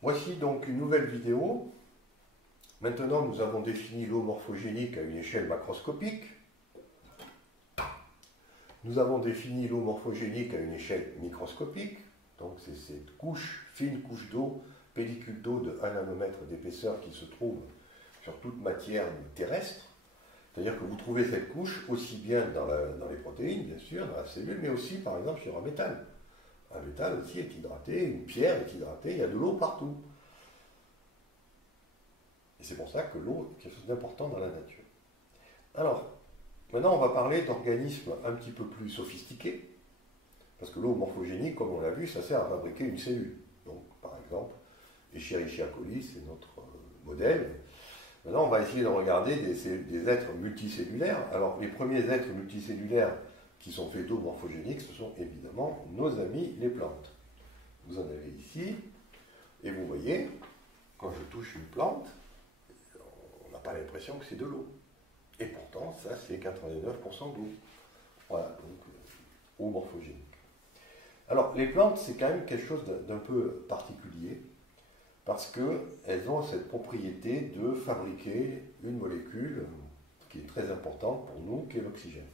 Voici donc une nouvelle vidéo. Maintenant, nous avons défini l'eau morphogénique à une échelle macroscopique. Nous avons défini l'eau morphogénique à une échelle microscopique. Donc, c'est cette fine couche d'eau, pellicule d'eau de 1 nanomètre d'épaisseur qui se trouve sur toute matière terrestre. C'est-à-dire que vous trouvez cette couche aussi bien dans les protéines, bien sûr, dans la cellule, mais aussi, par exemple, sur un métal. Un métal aussi est hydraté, une pierre est hydratée, il y a de l'eau partout. Et c'est pour ça que l'eau est quelque chose d'important dans la nature. Alors, maintenant on va parler d'organismes un petit peu plus sophistiqués, parce que l'eau morphogénique, comme on l'a vu, ça sert à fabriquer une cellule. Donc, par exemple, Escherichia coli, c'est notre modèle. Maintenant, on va essayer de regarder des êtres multicellulaires. Alors, les premiers êtres multicellulaires qui sont faits d'eau morphogénique, ce sont évidemment nos amis les plantes. Vous en avez ici, et vous voyez, quand je touche une plante, on n'a pas l'impression que c'est de l'eau. Et pourtant, ça, c'est 99% d'eau. Voilà, donc, eau morphogénique. Alors, les plantes, c'est quand même quelque chose d'un peu particulier, parce qu'elles ont cette propriété de fabriquer une molécule qui est très importante pour nous, qui est l'oxygène.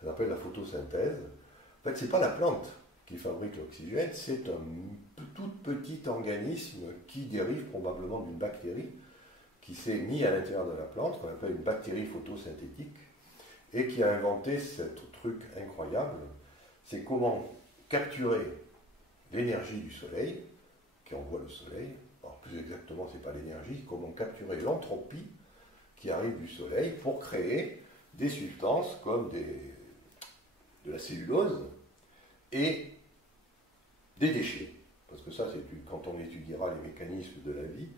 Ça s'appelle la photosynthèse. En fait, ce n'est pas la plante qui fabrique l'oxygène, c'est un tout petit organisme qui dérive probablement d'une bactérie qui s'est mis à l'intérieur de la plante, qu'on appelle une bactérie photosynthétique, et qui a inventé ce truc incroyable, c'est comment capturer l'énergie du soleil, qui envoie le soleil, alors plus exactement ce n'est pas l'énergie, comment capturer l'entropie qui arrive du soleil pour créer des substances comme de la cellulose et des déchets. Parce que ça, quand on étudiera les mécanismes de la vie,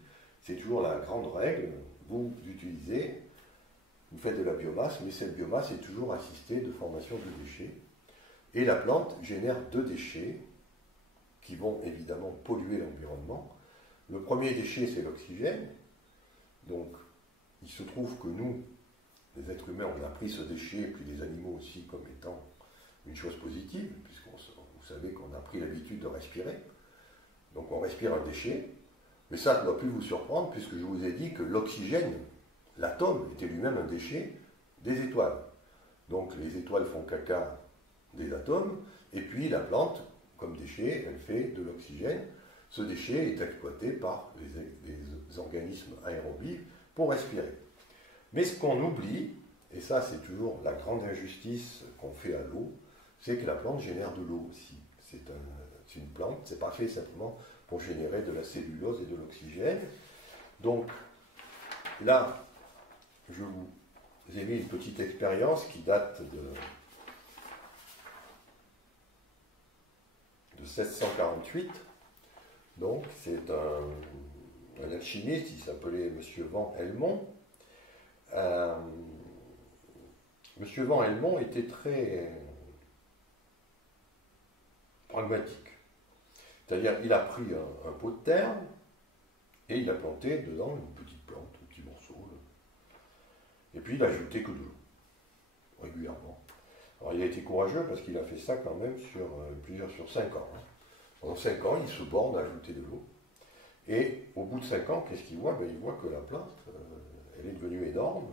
c'est toujours la grande règle. Vous utilisez, vous faites de la biomasse, mais cette biomasse est toujours assistée de formation de déchets. Et la plante génère deux déchets qui vont évidemment polluer l'environnement. Le premier déchet, c'est l'oxygène. Donc, il se trouve que nous, les êtres humains, on a pris ce déchet, et puis les animaux aussi, comme étant une chose positive, puisque vous savez qu'on a pris l'habitude de respirer. Donc on respire un déchet, mais ça ne doit plus vous surprendre, puisque je vous ai dit que l'oxygène, l'atome, était lui-même un déchet des étoiles. Donc les étoiles font caca des atomes, et puis la plante, comme déchet, elle fait de l'oxygène. Ce déchet est exploité par les organismes aérobies pour respirer. Mais ce qu'on oublie, et ça c'est toujours la grande injustice qu'on fait à l'eau, c'est que la plante génère de l'eau aussi. C'est une plante, c'est pas fait simplement pour générer de la cellulose et de l'oxygène. Donc là, je vous ai mis une petite expérience qui date de 1648. Donc c'est un alchimiste, il s'appelait M. Van Helmont. M. Van Helmont était très pragmatique. C'est-à-dire, il a pris un pot de terre et il a planté dedans une petite plante, un petit morceau. Et puis, il a ajouté que de l'eau, régulièrement. Alors, il a été courageux parce qu'il a fait ça quand même sur 5 ans. Pendant 5 ans, il se borne à ajouter de l'eau. Et au bout de 5 ans, qu'est-ce qu'il voit? Il voit que la plante, elle est devenue énorme.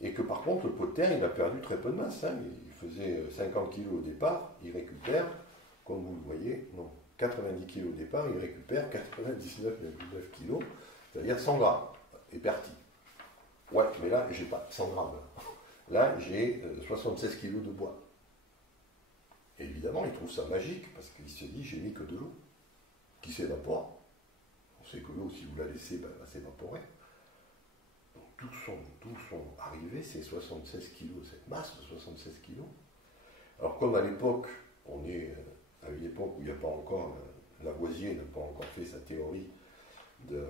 Et que par contre, le pot de terre, il a perdu très peu de masse. Il faisait 50 kg au départ, il récupère, comme vous le voyez, non, 90 kg au départ, il récupère 99,9 kg, c'est-à-dire 100 grammes, est parti. Ouais, mais là, j'ai pas 100 grammes. Là, j'ai 76 kg de bois. Et évidemment, il trouve ça magique, parce qu'il se dit, j'ai mis que de l'eau, qui s'évapore. On sait que l'eau, si vous la laissez, elle va s'évaporer. D'où sont arrivés ces 76 kg, cette masse de 76 kg. Alors comme à l'époque, on est à une époque où il n'y a pas encore, Lavoisier n'a pas encore fait sa théorie de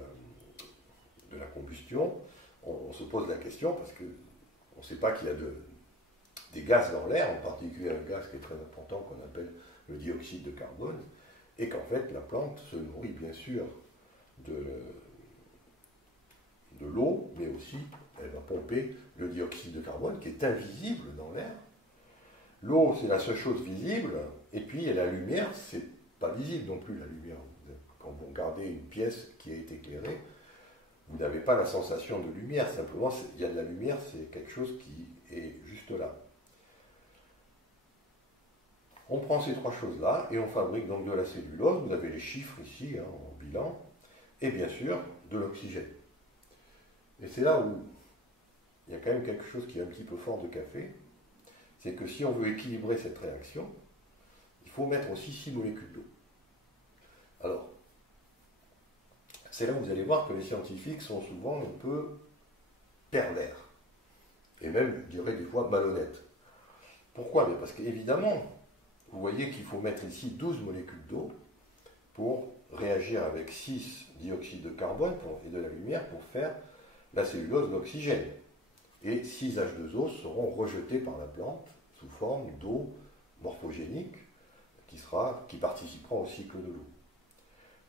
la combustion, on se pose la question parce qu'on ne sait pas qu'il y a des gaz dans l'air, en particulier un gaz qui est très important qu'on appelle le dioxyde de carbone, et qu'en fait la plante se nourrit bien sûr de l'eau, mais aussi elle va pomper le dioxyde de carbone qui est invisible dans l'air. L'eau, c'est la seule chose visible, et puis la lumière, c'est pas visible non plus, la lumière. Quand vous regardez regardez une pièce qui a été éclairée, vous n'avez pas la sensation de lumière, simplement il y a de la lumière, c'est quelque chose qui est juste là. On prend ces trois choses-là et on fabrique donc de la cellulose, vous avez les chiffres ici en bilan, et bien sûr de l'oxygène. Et c'est là où il y a quand même quelque chose qui est un petit peu fort de café, c'est que si on veut équilibrer cette réaction, il faut mettre aussi 6 molécules d'eau. Alors, c'est là où vous allez voir que les scientifiques sont souvent un peu pervers, et même, je dirais des fois, malhonnêtes. Pourquoi? Parce qu'évidemment, vous voyez qu'il faut mettre ici 12 molécules d'eau pour réagir avec 6 dioxyde de carbone et de la lumière pour faire la cellulose d'oxygène. Et 6 H2O seront rejetés par la plante sous forme d'eau morphogénique qui participera au cycle de l'eau.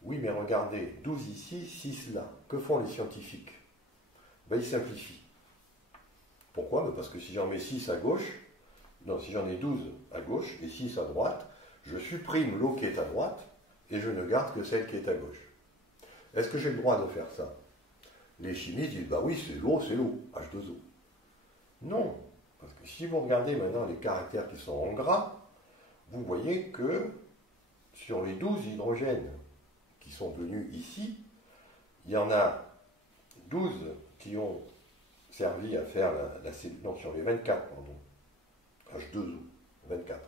Oui, mais regardez, 12 ici, 6 là. Que font les scientifiques? Ils simplifient. Pourquoi? Parce que si j'en mets 6 à gauche, non, si j'en ai 12 à gauche et 6 à droite, je supprime l'eau qui est à droite et je ne garde que celle qui est à gauche. Est-ce que j'ai le droit de faire ça? Les chimistes disent, oui, c'est l'eau, H2O. Non, parce que si vous regardez maintenant les caractères qui sont en gras, vous voyez que sur les 12 hydrogènes qui sont venus ici, il y en a 12 qui ont servi à faire sur les 24, pardon, H2O, 24.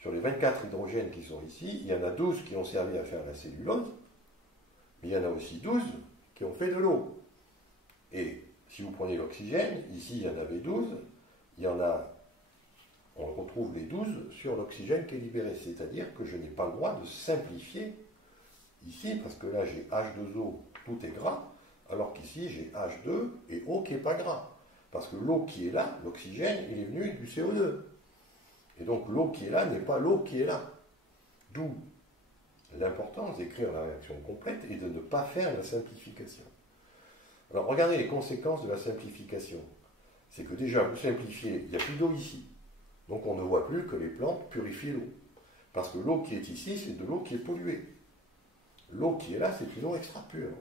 Sur les 24 hydrogènes qui sont ici, il y en a 12 qui ont servi à faire la cellulose, mais il y en a aussi 12 qui ont fait de l'eau. Et si vous prenez l'oxygène, ici il y en avait 12, on retrouve les 12 sur l'oxygène qui est libéré, c'est-à-dire que je n'ai pas le droit de simplifier ici, parce que là j'ai H2O, tout est gras, alors qu'ici j'ai H2 et O qui n'est pas gras. Parce que l'eau qui est là, l'oxygène, il est venu du CO2. Et donc l'eau qui est là n'est pas l'eau qui est là. D'où l'importance d'écrire la réaction complète et de ne pas faire la simplification. Alors regardez les conséquences de la simplification. C'est que déjà, vous simplifiez, il n'y a plus d'eau ici. Donc on ne voit plus que les plantes purifient l'eau. Parce que l'eau qui est ici, c'est de l'eau qui est polluée. L'eau qui est là, c'est une eau extra pure.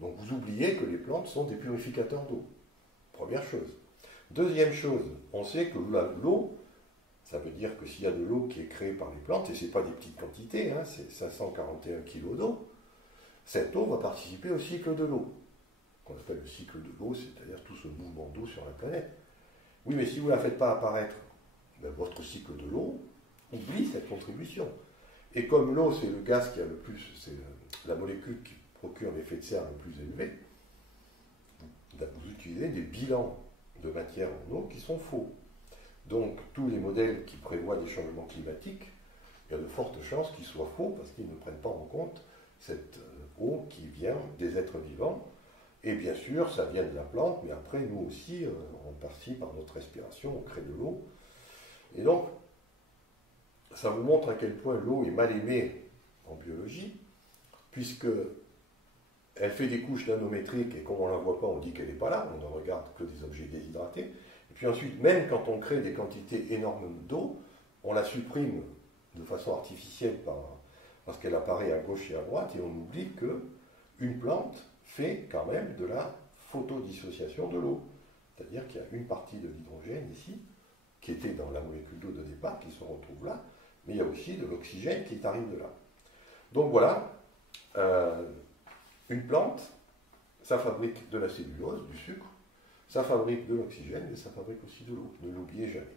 Donc vous oubliez que les plantes sont des purificateurs d'eau. Première chose. Deuxième chose, on sait que l'eau, ça veut dire que s'il y a de l'eau qui est créée par les plantes, et ce n'est pas des petites quantités, c'est 541 kg d'eau, cette eau va participer au cycle de l'eau, qu'on appelle le cycle de l'eau, c'est-à-dire tout ce mouvement d'eau sur la planète. Oui, mais si vous ne la faites pas apparaître, votre cycle de l'eau oublie cette contribution. Et comme l'eau, c'est le gaz qui a le plus, c'est la molécule qui procure l'effet de serre le plus élevé, vous utilisez des bilans de matière en eau qui sont faux. Donc, tous les modèles qui prévoient des changements climatiques, il y a de fortes chances qu'ils soient faux parce qu'ils ne prennent pas en compte cette eau qui vient des êtres vivants. Et bien sûr, ça vient de la plante, mais après, nous aussi, on participe par notre respiration, on crée de l'eau. Et donc, ça vous montre à quel point l'eau est mal aimée en biologie, puisque elle fait des couches nanométriques, et comme on ne la voit pas, on dit qu'elle n'est pas là, on ne regarde que des objets déshydratés. Et puis ensuite, même quand on crée des quantités énormes d'eau, on la supprime de façon artificielle parce qu'elle apparaît à gauche et à droite, et on oublie qu'une plante fait quand même de la photodissociation de l'eau. C'est-à-dire qu'il y a une partie de l'hydrogène ici, qui était dans la molécule d'eau de départ, qui se retrouve là, mais il y a aussi de l'oxygène qui arrive de là. Donc voilà, une plante, ça fabrique de la cellulose, du sucre, ça fabrique de l'oxygène, mais ça fabrique aussi de l'eau. Ne l'oubliez jamais.